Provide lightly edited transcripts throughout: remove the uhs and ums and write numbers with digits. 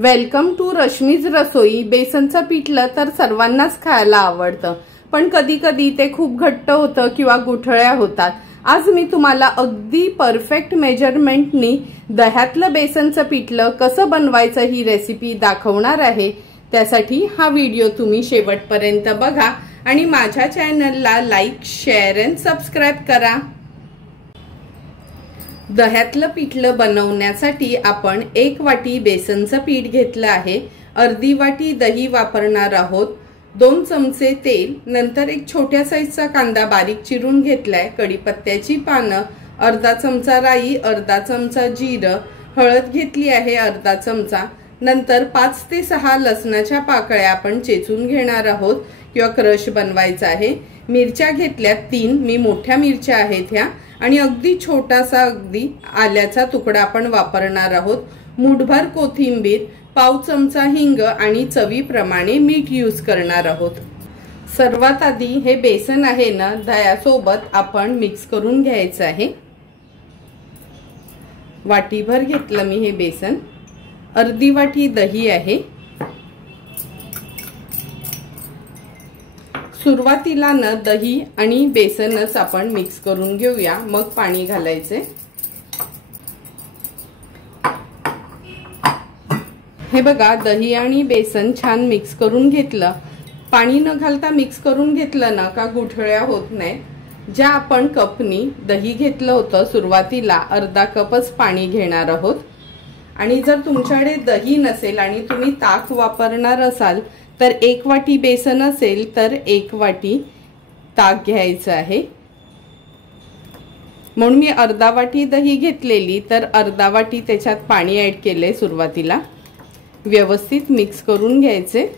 Welcome to Rashmi's रसोई। बेसनचं पिठलं तर सर्वांनाच खायला आवडतं, पण कधी कधी ते खूप घट्ट होतं किंवा गुठळ्या होतात। आज मी तुम्हाला अगदी परफेक्ट मेजरमेंटनी दह्यातलं बेसनचं पिठलं कसं बनवायचं ही रेसिपी दाखवणार आहे। त्यासाठी हा व्हिडिओ तुम्ही शेवटपर्यंत बघा आणि माझ्या चॅनलला लाईक, शेअर आणि सबस्क्राइब करा। दह्यातलं पिठलं बनवण्यासाठी आपण 1 वाटी बेसनचं पीठ घेतलं आहे, अर्धी वाटी दही वापरणार आहोत, 2 चमचे तेल, नंतर एक छोट्या साईजचा कांदा बारीक चिरून घेतलाय, कढीपत्त्याची पानं, अर्धा चमचा राई, अर्धा चमचा जिरं, हळद घेतली आहे अर्धा चमचा, नंतर 5 ते 6 लसणाच्या पाकळ्या आपण चेचून घेणार आहोत किंवा क्रश बनवायचा आहे। मिरच्या घेतल्या 3, मी मोठ्या मिरच्या आहेत ह्या, आणि अगदी छोटासा अगदी आल्याचा तुकडा आपण वापरणार आहोत, मुठभर कोथिंबीर, पाव चमचा हिंग आणि चवीप्रमाणे मीठ यूज करणार आहोत। सर्वात आधी हे बेसन आहे ना दह्यासोबत आपण मिक्स करून घ्यायचं आहे। वाटीभर घेतलं मी हे बेसन, अर्धी वाटी दही आहे। सुरुवातीला ना दही आणि बेसनच आपण मिक्स करून घेऊया, मग पाणी घालायचे। हे बघा, दही आणि बेसन छान मिक्स करून घेतलं। पाणी न घालता मिक्स करून घेतलं ना का गुठळ्या होत नाही। ज्या आपण कपनी दही घेतलं होतं सुरुवातीला अर्धा कपच पाणी घेणार आहोत। आणि जर तुमच्याकडे दही नसेल आणि तुम्ही ताक वापरणार असाल तर 1 वाटी बेसन असेल तर 1 वाटी ताक घ्यायचं आहे। म्हणून मी अर्धा वाटी दही घेतलेली तर अर्धा वाटी त्याच्यात पाणी ऍड केले। सुरुवातीला व्यवस्थित मिक्स करून घ्यायचे।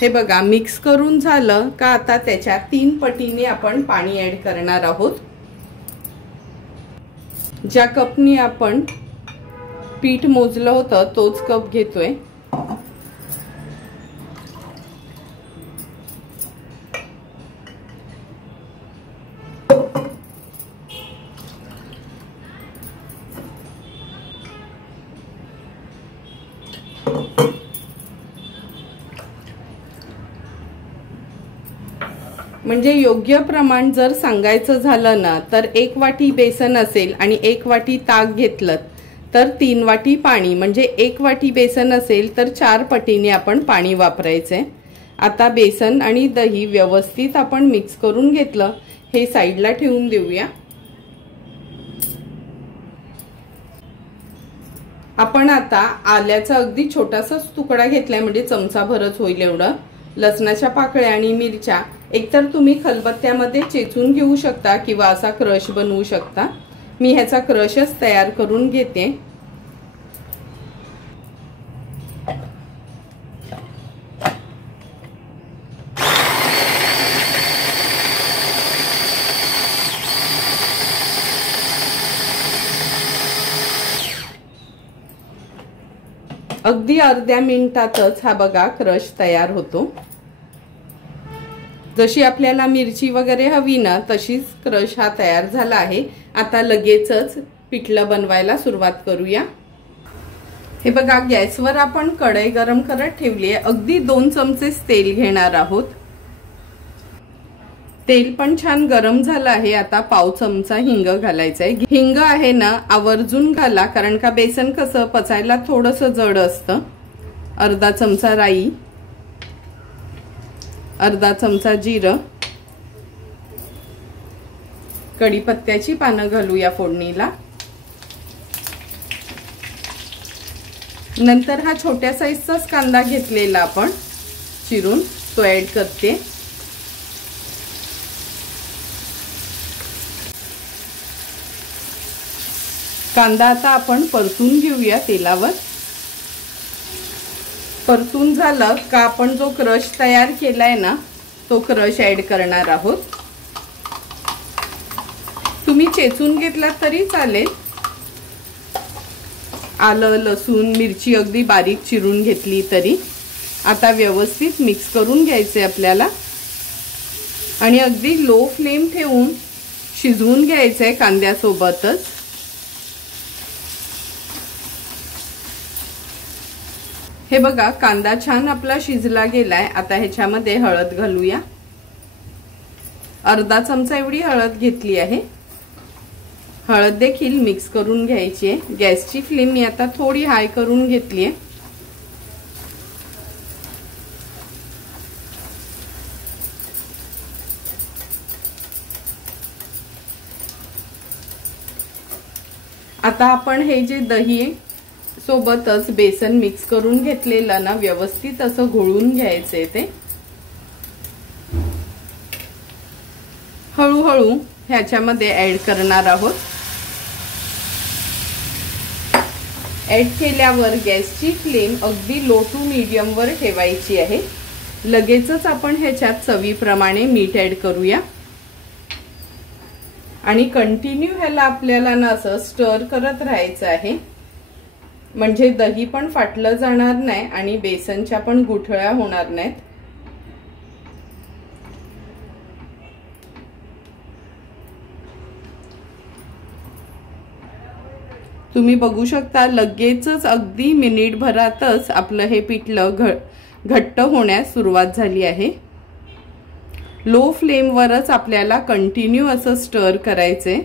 हे बघा, मिक्स करून झालं का आता त्याच्यात 3 पटीने आपण पाणी ऍड करणार आहोत। ज्या कपनी आपण पीठ मोजलं होतं तोच कप घेतोय। म्हणजे योग्य प्रमाण जर सांगायचं झालं ना तर 1 वाटी बेसन असेल आणि 1 वाटी ताक घेतलं तर 3 वाटी पाणी, म्हणजे 1 वाटी बेसन असेल तर 4 पटीने आपण पाणी वापरायचे। आता बेसन आणि दही व्यवस्थित आपण मिक्स करून घेतलं, हे साईडला ठेवून देऊया। आपण आता आल्याचा अगदी छोटासाच तुकडा घेतलाय, म्हणजे चमचा भरच होईल एवढं। लसणाच्या पाकळ्या आणि मिरच्या एकतर तुम्ही खलबत्त्यामध्ये चेचून घेऊ शकता किंवा असा क्रश बनवू शकता। मी ह्याचा क्रशच तयार करून घेते। अगदी अर्ध्या मिनिटातच हा बघा क्रश तयार होतो। जशी आपल्याला मिरची वगैरे हवी ना तशीच क्रश हा तयार झाला आहे। आता लगेचच पिठलं बनवायला सुरुवात करूया। हे बघा, गॅसवर आपण कढई गरम करत ठेवली आहे, अगदी 2 चमचेच तेल घेणार आहोत। तेल पण छान गरम झालं आहे। आता पाव चमचा हिंग घालायचा आहे। हिंग आहे ना आवर्जून घाला, कारण का बेसन कसं पचायला थोडंसं जड असतं। अर्धा चमचा राई, अर्धा चमचा जिरं, कढीपत्त्याची पानं घालूया फोडणीला। नंतर हा छोट्या साईजचाच कांदा घेतलेला आपण चिरून तो ऍड करते। कांदा आता आपण परतून घेऊया तेलावर। परतून झालं का आपण जो क्रश तयार केलाय ना तो क्रश ऍड करणार आहोत। तुम्ही चेचून घेतला तरी चालेल। आलं, लसूण, मिरची अगदी बारीक चिरून घेतली तरी। आता व्यवस्थित मिक्स करून घ्यायचे आपल्याला आणि अगदी लो फ्लेम ठेवून शिजवून घ्यायचंय कांद्यासोबतच। हे बघा कांदा छान आपला शिजला गेलाय। आता ह्याच्यामध्ये हळद घालूया। अर्धा चमचा एवढी हळद घेतली आहे। हळद देखील मिक्स करून घ्यायची आहे। गॅसची फ्लेम मी आता थोडी हाय करून घेतली आहे। आता आपण हे जे दही सोबतच बेसन मिक्स करून घेतलेलं ना व्यवस्थित असं घोळून घ्यायचंय। ते हळूहळू ह्याच्यामध्ये ऍड करणार आहोत। ऍड केल्यावर गॅसची फ्लेम अगदी लो टू मीडियम वर ठेवायची आहे। लगेचच आपण ह्याच्यात चवीप्रमाणे मीठ ऍड करूया आणि कंटिन्यू ह्याला आपल्याला ना असं स्टर करत राहायचं आहे, म्हणजे दही पण फाटलं जाणार नाही आणि बेसनच्या पण गुठळ्या होणार नाहीत। तुम्ही बघू शकता लगेचच अगदी मिनिटभरातच आपलं हे पिठलं घट्ट होण्यास सुरुवात झाली आहे। लो फ्लेम वरच आपल्याला कंटिन्यू असं स्टर करायचंय।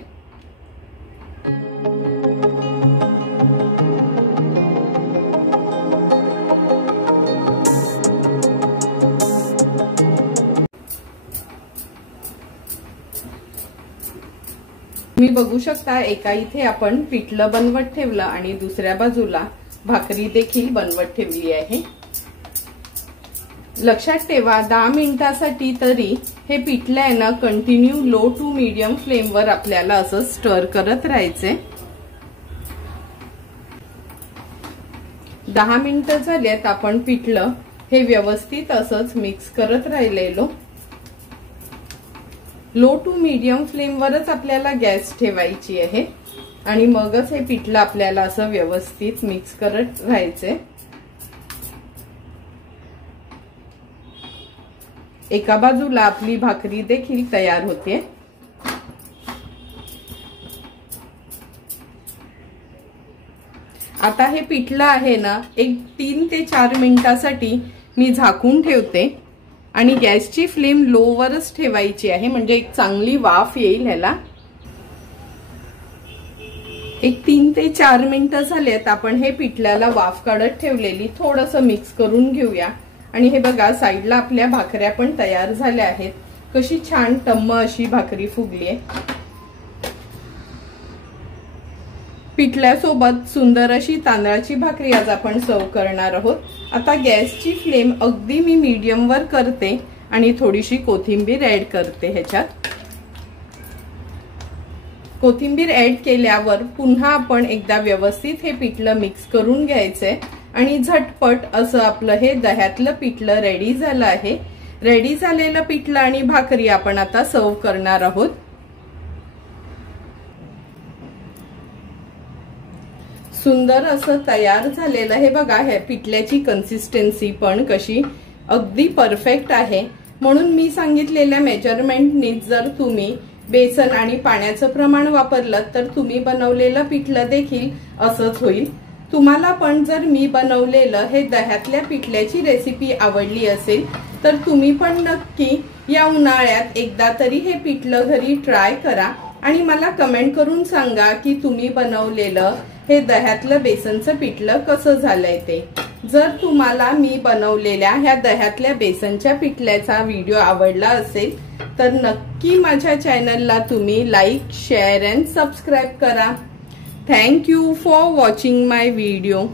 तुम्ही बघू शकता एका इथे आपण पिठलं बनवत ठेवलं आणि दुसऱ्या बाजूला भाकरी देखील बनवत ठेवली आहे। लक्षात ठेवा 10 मिनिटांसाठी तरी हे पिठलं आहे ना continue low to medium flame वर आपल्याला असं स्टर करत राहायचंय। 10 मिनिटं झालेत आपण पिठलं हे व्यवस्थित असंच मिक्स करत राहिलेलो। लो टू मीडियम फ्लेम वरच आपल्याला गॅस ठेवायची आहे आणि मगच हे पिठलं आपल्याला असं व्यवस्थित मिक्स करत राहायचंय। एका बाजूला आपली भाकरी देखील तयार होते। आता हे पिठलं आहे ना एक 3 ते 4 मिनिटांसाठी मी झाकून ठेवते आणि गॅसची फ्लेम लो वरच ठेवायची आहे, म्हणजे एक चांगली वाफ येईल ह्याला। एक 3 ते 4 मिनिटं झालेत आपण हे पिठल्याला वाफ काढत ठेवलेली। थोडंसं मिक्स करून घेऊया आणि हे बघा साईडला आपल्या भाकऱ्या पण तयार झाल्या आहेत। कशी छान टम्म अशी भाकरी फुगली आहे। पिठल्यासोबत सुंदर अशी तांदळाची भाकरी आज आपण सर्व करणार आहोत। आता गॅसची फ्लेम अगदी मी मीडियम वर करते आणि थोडीशी कोथिंबीर ऍड करते ह्याच्यात। कोथिंबीर ऍड केल्यावर पुन्हा आपण एकदा व्यवस्थित हे पिठलं मिक्स करून घ्यायचंय आणि झटपट असं आपलं हे दह्यातलं पिठलं रेडी झालं आहे। रेडी झालेलं पिठलं आणि भाकरी आपण आता सर्व करणार आहोत। सुंदर असं तयार झालेलं हे बघा। हे पिठल्याची कन्सिस्टन्सी पण कशी अगदी परफेक्ट आहे, म्हणून मी सांगितलेल्या मेजरमेंटनी जर तुम्ही बेसन आणि पाण्याचं प्रमाण वापरलं तर तुम्ही बनवलेलं पिठलं देखील असंच होईल। तुम्हाला पण जर मी बनवलेलं हे दह्यातल्या पिठल्याची रेसिपी आवडली असेल तर तुम्ही पण नक्की या उन्हाळ्यात एकदा तरी हे पिठलं घरी ट्राय करा आणि मला कमेंट करून सांगा की तुम्ही बनवलेलं हे दह्यातलं बेसनचं पिठलं कसं झालंय ते। जर तुम्हाला मी बनवलेल्या ह्या दह्यातल्या बेसनच्या पिठल्याचा व्हिडिओ आवडला असेल तर नक्की माझ्या चॅनलला तुम्ही लाईक, शेअर अँड सबस्क्राईब करा। Thank you for watching my video.